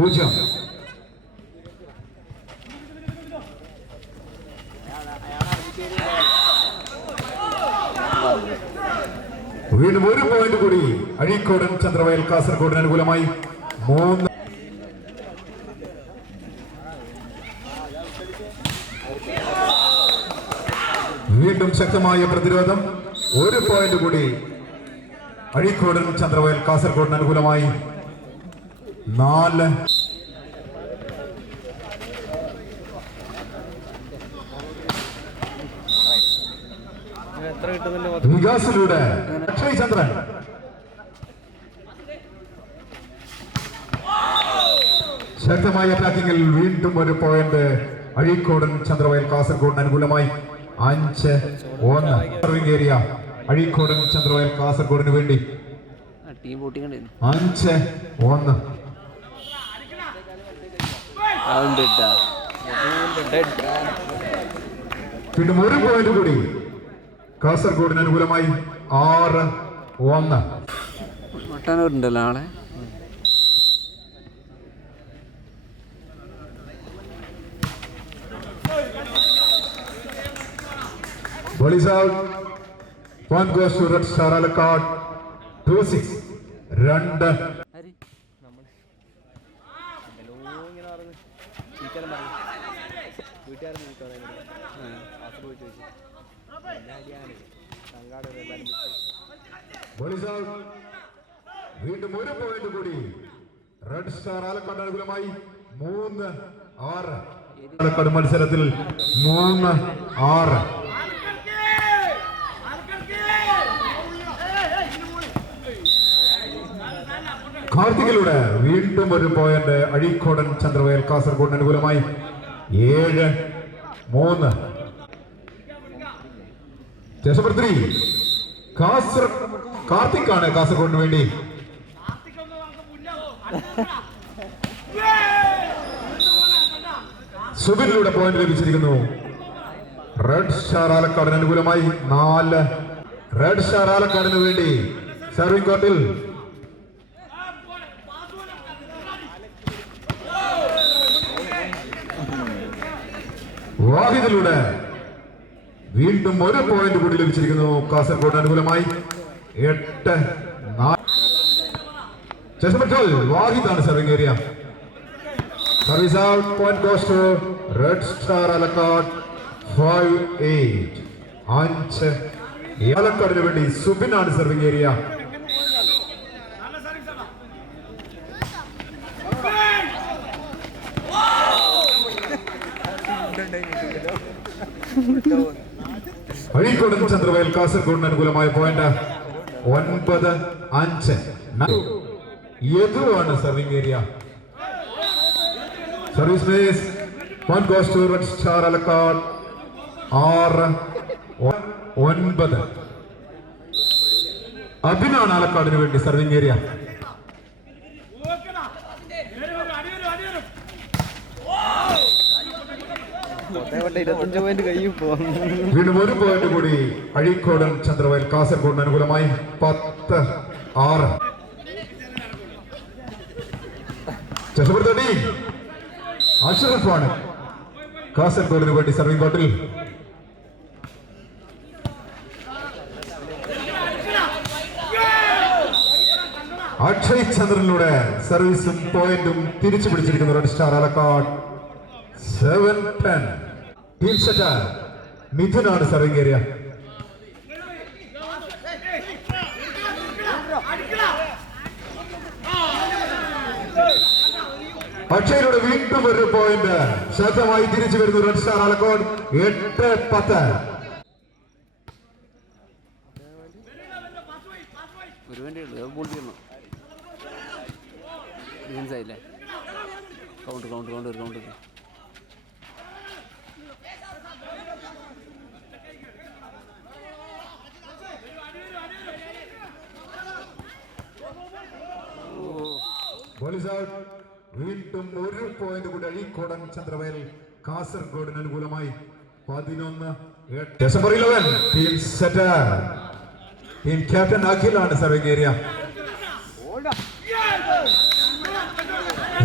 0. വീണ്ടും 1 പോയിന്റ് കൂടി അഴീക്കോടൻ ചന്ദ്രവയൽ കാസർഗോഡിന് അനുകൂലമായി 3. വീണ്ടും ശക്തമായ പ്രതിരോധം. 1 പോയിന്റ് കൂടി അഴീക്കോടൻ ചന്ദ്രവയൽ കാസർഗോഡിന് അനുകൂലമായി 4. വികാസിലൂടെ അക്ഷയ് ചന്ദ്രൻ ശക്തമായ അറ്റാക്കിങ്ങിൽ വീണ്ടും 1 പോയിന്റ് അഴീക്കോടൻ ചന്ദ്രവയൽ കാസർഗോഡിന് അനുകൂലമായി 5-1. സർവിംഗ് ഏരിയ അഴീക്കോടൻ ചന്ദ്രവയൽ കാസർഗോഡിന് വേണ്ടി 5-1. വീണ്ടും 1 പോയിന്റ് കൂടി കാസർഗോഡിന് അനുകൂലമായി 6-1. മട്ടാനൂരുണ്ടല്ലോ ആളെ. Ball is out. Point goes to Red Star Alakad. 2-6. 2. Ball is out. വീണ്ടും 1 പോയിന്റ് കൂടി റെഡ് സ്റ്റാർ ആലക്കാട് അനുകൂലമായി 3-6. ആലക്കാട് മത്സരത്തിൽ 3-6. കാർത്തികിലൂടെ വീണ്ടും 1 പോയിന്റ് അഴീക്കോടൻ ചന്ദ്രവയൽ കാസർഗോഡിന് അനുകൂലമായി 7-3. ശേഷപ്രത്രി കാർത്തിക്കാണ് കാസർഗോഡിന് വേണ്ടി. സുബിനിലൂടെ പോയിന്റ് ലഭിച്ചിരിക്കുന്നു. റെഡ് സ്റ്റാർ ആലക്കാടിന് അനുകൂലമായി 4. റെഡ് സ്റ്റാർ ആലക്കാടിന് വേണ്ടി സർവിംഗ് കോർട്ടിൽ വാഹിദിലൂടെ വീണ്ടും 1 പോയിന്റ് കൂടി ലഭിച്ചിരിക്കുന്നു. കാസർഗോഡ് അനുകൂലമായി 8-4. വാഹിദാണ് serving area. Service out. Point goes to red star Alakkad. 5-8. 5. ആലക്കാടിന് വേണ്ടി സുബിനാണ് സർവിംഗ് ഏരിയ. അഴീക്കോടൻ ചന്ദ്രവയൽ കാസർഗോഡിന് അനുകൂലമായ പോയിന്റ് 9-5. യദുവാണ് serving area. Service base. Point goes to red star Alakkad. 6-9. അഭിനാണ് ആലക്കാടിന് വേണ്ടി സർവിംഗ് ഏരിയ. വീണ്ടും 1 പോയിന്റ് കൂടി അഴീക്കോടൻ ചന്ദ്രവയൽ കാസർഗോഡിന് അനുകൂലമായി 10-6. അഷ്റഫാണ് കാസർഗോഡിന് വേണ്ടി സർവിംഗ് കോർട്ടിൽ. അക്ഷയ് ചന്ദ്രനിലൂടെ സർവീസും പോയിന്റും തിരിച്ചു പിടിച്ചിരിക്കുന്നു red star Alakkad. 7-10. Team set. മിഥുനാണ് സർവിംഗ് ഏരിയ. അക്ഷയിലൂടെ വീണ്ടും 1 പോയിന്റ് ശക്തമായി തിരിച്ചു വരുന്നു റെഡ് സ്റ്റാർ ആലക്കോട്. 8-10. വീണ്ടും 1 പോയിന്റ് കൂടി അഴീക്കോടൻ ചന്ദ്രവയൽ കാസർഗോഡിന് അനുകൂലമായി 11-8. December 11. Team set. Team captain അഖിലാണ് സർവിംഗ് ഏരിയ.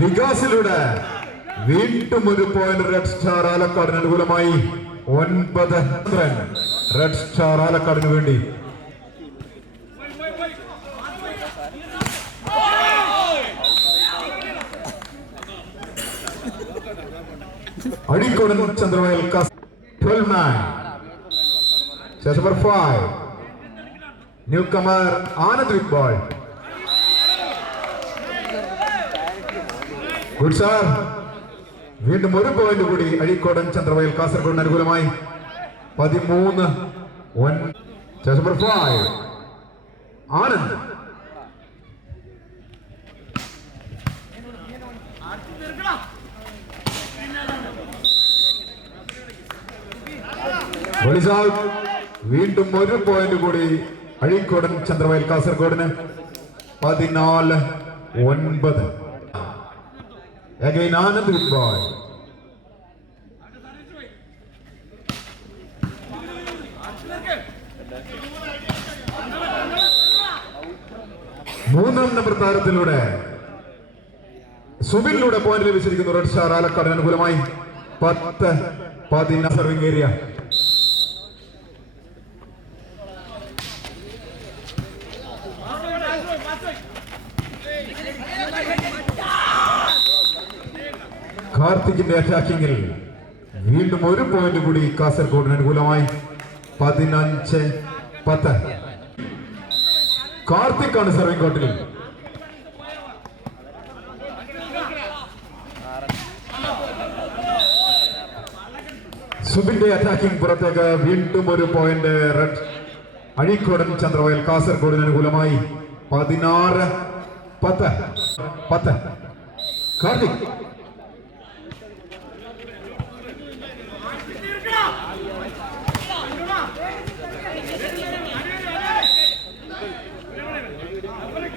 വികാസിലൂടെ വീണ്ടും ഒരു പോയിന്റ് റെഡ് സ്റ്റാർ ആലക്കാടിന് അനുകൂലമായി. 9 റെഡ് സ്റ്റാർ ആലക്കാടിന് വേണ്ടി. അടിക്കൊടൻ ചന്ദ്രവയൽ 12-9. Chess number 5. Newcomer Anand with ball. Good sir. വീണ്ടും ഒരു പോയിന്റ് കൂടി അഴീക്കോടൻ ചന്ദ്രവയൽ കാസർഗോഡിന് അനുകൂലമായി. 13-1. Chess number 5. ആനന്ദ്. വീണ്ടും ഒരു പോയിന്റ് കൂടി അഴീക്കോടൻ ചന്ദ്രവയൽ കാസർഗോഡിന്. 14-9. Again Anand with ball. മൂന്നാം നമ്പർ താരത്തിലൂടെ സുബിനിലൂടെ പോയിന്റ് ലഭിച്ചിരിക്കുന്നു റെഡ് സ്റ്റാർ ആലക്കാടിന് അനുകൂലമായി. 10-14 സർവിംഗ് ഏരിയ. കാർത്തികിന്റെ അറ്റാക്കിങ്ങിൽ വീണ്ടും ഒരു പോയിന്റ് കൂടി കാസർഗോഡിന് അനുകൂലമായി. 15-10. കാർത്തിക് ആണ് സർവിംഗ് കോർട്ടിൽ. സുബിന്റെ അറ്റാക്കിംഗ് പുറത്തേക്ക്. വീണ്ടും ഒരു പോയിന്റ് റെഡ് അഴീക്കോടൻ ചന്ദ്രവയൽ കാസർഗോഡിന് അനുകൂലമായി. 16-10. കാർത്തിക്.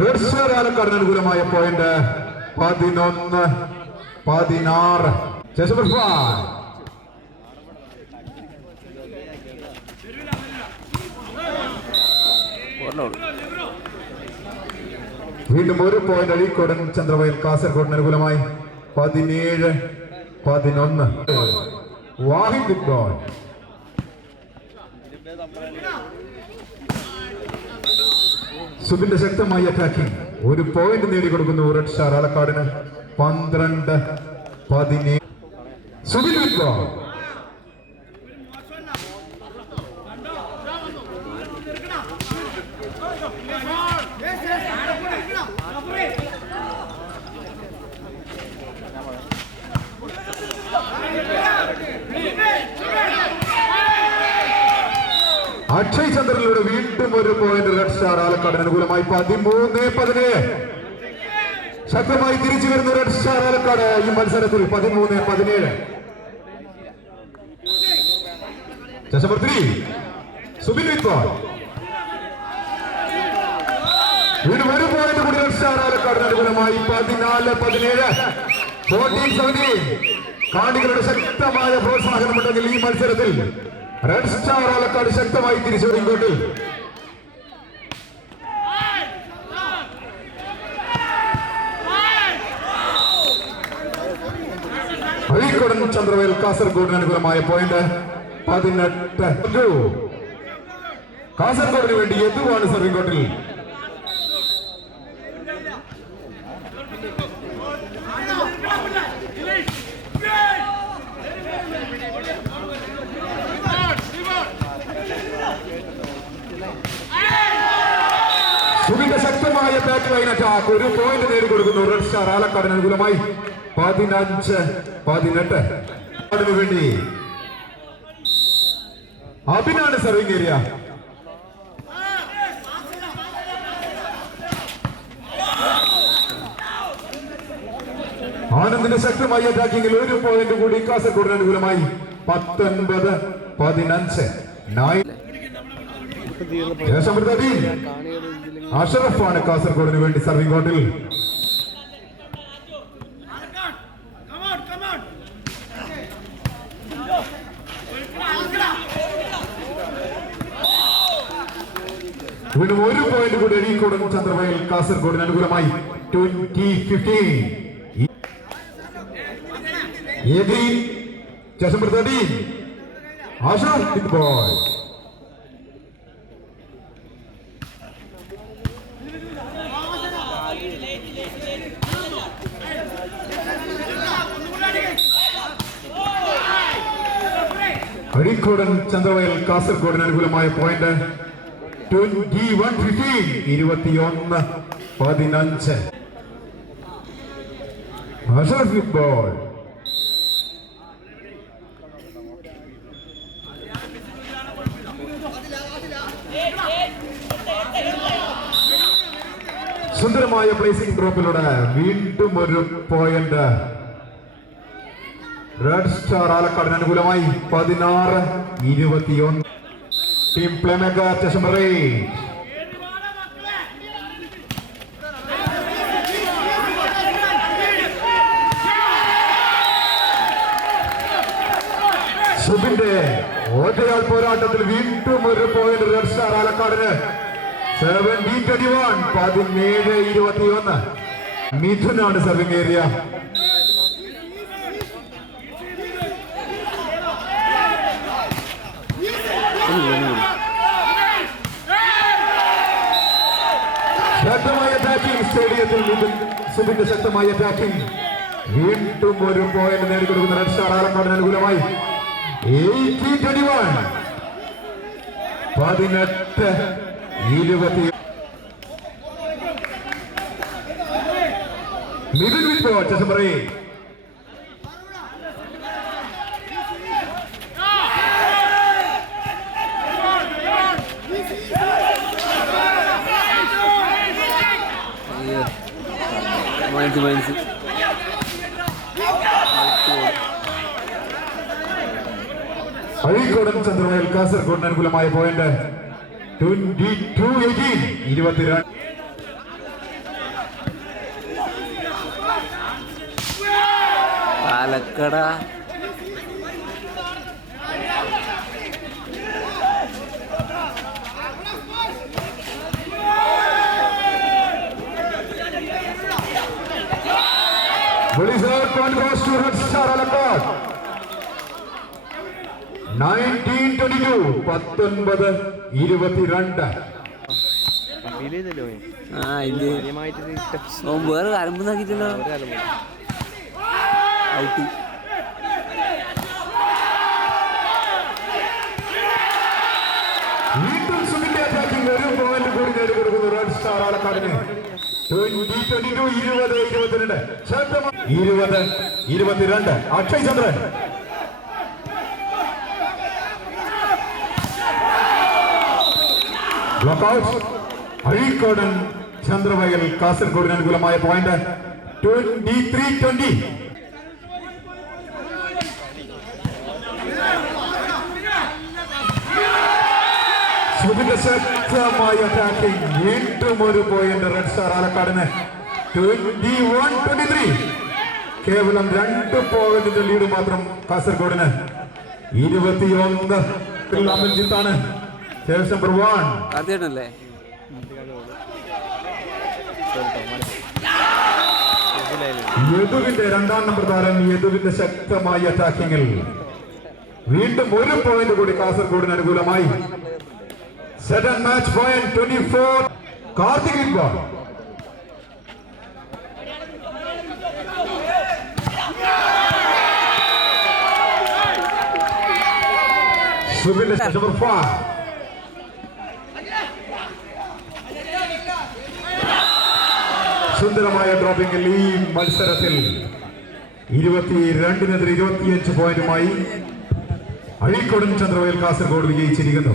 റെഡ് സ്റ്റാർ ആലക്കാടിന് അനുകൂലമായ പോയിന്റ് 11-16. Chess number 5. വീണ്ടും ഒരു പോയിന്റ് അഴീക്കോടൻ ചന്ദ്രവയൽ കാസർഗോഡിന് അനുകൂലമായി. 17-11. വാഹിദ് വിത്ത് ബോൾ. സുബിന്റെ ശക്തമായ അറ്റാക്കിംഗ് ഒരു പോയിന്റ് നേടിക്കൊടുക്കുന്നു റെഡ് സ്റ്റാർ ആലക്കാടിന്. 12-17. Subin with ball. അക്ഷയ് ചന്ദ്രനിലൂടെ വീണ്ടും ഒരു പോയിന്റ് റെഡ് സ്റ്റാർ ആലക്കാടിന് അനുകൂലമായി. 13-17. ശക്തമായി തിരിച്ചു വരുന്ന റെഡ് സ്റ്റാർ ആലക്കാട് ഈ മത്സരത്തിൽ. 13-17. Chess number 3. Subin with ball. വീണ്ടും ഒരു പോയിന്റ് കൂടി റെഡ് സ്റ്റാർ ആലക്കാടിന് അനുകൂലമായി. 14-17. 14-17. കാണികളുടെ ശക്തമായ പ്രോത്സാഹനമുണ്ടെങ്കിൽ ഈ മത്സരത്തിൽ റെഡ് സ്റ്റാർ ആലക്കാട് ശക്തമായി തിരിച്ചു ഇങ്ങോട്ട്. അഴീക്കോടൻ ചന്ദ്രവയൽ കാസർഗോഡിന് അനുകൂലമായ പോയിന്റ് 18. കാസർഗോഡിന് വേണ്ടി യദുവാണ് സർവിംഗ് കോർട്ടിൽ. സുബിന്റെ ശക്തമായ ബാക്ക് ലൈൻ അറ്റാക്ക് ഒരു പോയിന്റ് നേടിക്കൊടുക്കുന്നു റെഡ് സ്റ്റാർ ആലക്കാടിന് അനുകൂലമായി. 15-18. വേണ്ടി അഭിനാണ് സർവിംഗ് ഏരിയ. ആനന്ദിന്റെ ശക്തമായ അറ്റാക്കിംഗിൽ ഒരു പോയിന്റ് കൂടി കാസർഗോഡിന് അനുകൂലമായി. 19-15. അഷറഫാണ് കാസർഗോഡിന് വേണ്ടി സർവിംഗ് കോർട്ടിൽ. വീണ്ടും ഒരു പോയിന്റ് കൂടി അഴീക്കോടൻ ചന്ദ്രവയൽ കാസർഗോഡിന് അനുകൂലമായി. 20-15. 18, chess number 13, Ashraf with the ball. Azhikodan Chandravayal കാസർഗോഡിന് അനുകൂലമായ പോയിന്റ് 21-15. അഷ്റഫ് വിത്ത് ബോൾ. സുന്ദരമായ പ്ലേസിംഗ് ഡ്രോപ്പിലൂടെ വീണ്ടും ഒരു പോയിന്റ് റെഡ് സ്റ്റാർ ആലക്കാടിന് അനുകൂലമായി 16-21. ടീം പ്ലേമേക്കർ ചെസമറേ സുബിന്റെ ഒറ്റയാൾ പോരാട്ടത്തിൽ വീണ്ടും ഒരു പോയിന്റ് റെഡ് സ്റ്റാർ ആലക്കാടിന് 17-21. 17-21. മിഥുനാണ് സർവിംഗ് ഏരിയ. ശക്തമായ അറ്റാക്കിംഗ് സ്റ്റേഡിയത്തിൽ സുബിന്റെ ശക്തമായ അറ്റാക്കിംഗ് വീണ്ടും ഒരു പോയിന്റ് നേടിക്കൊടുക്കുന്ന റെഡ് സ്റ്റാർ ആലക്കാടിന് അനുകൂലമായി 18-21. 18-20. മിഥുൻ വിത്ത് ചെസമറേ. മൈൻസ് അഴീക്കോടൻ ചന്ദ്രവയൽ കാസർഗോഡിന് അനുകൂലമായ point 22-18. 22. Palakkad point goes to Red Star Alakad. 19-22. 19-22. ആ ഇത് വേറെ കലമ്പ് നോക്കിയിട്ടല്ലോ. ഔട്ട്. വീണ്ടും സുബിന്റെ അറ്റാക്കിംഗ് ഒരു പോയിന്റ് കൂടി നേടിക്കൊടുക്കുന്നു റെഡ് സ്റ്റാർ ആലക്കാടിന്. 20-22. 20-22. 20-22. അക്ഷയ് ചന്ദ്രൻ. ബ്ലോക്കൌട്ട്. അഴീക്കോടൻ ചന്ദ്രവയൽ കാസർഗോഡിന് അനുകൂലമായ പോയിന്റ് 23-20. സുബിന്റെ ശക്തമായ അറ്റാക്കിംഗ് വീണ്ടും ഒരു പോയിന്റ് റെഡ് സ്റ്റാർ ആലക്കാടിന് 21-23. കേവലം 2 പോയിന്റിന്റെ ലീഡ് മാത്രം കാസർഗോഡിന്. 21 അമൽജിത്താണ് ചേഴ്സ് നമ്പർ 1. ആദ്യമായിട്ടല്ലേ യദുവിന്റെ 2ാം നമ്പർ താരം. യദുവിന്റെ ശക്തമായ അറ്റാക്കിംഗിൽ വീണ്ടും ഒരു പോയിന്റ് കൂടി കാസർഗോഡിന് അനുകൂലമായി. Set and match point 24. Karthik with ball. സുബിന്റെ നമ്പർ 5. സുന്ദരമായ ഡ്രോപ്പിംഗിൽ ഈ മത്സരത്തിൽ 22-25 പോയിന്റുമായി അഴീക്കോടൻ ചന്ദ്രവയൽ കാസർഗോഡ് വിജയിച്ചിരിക്കുന്നു.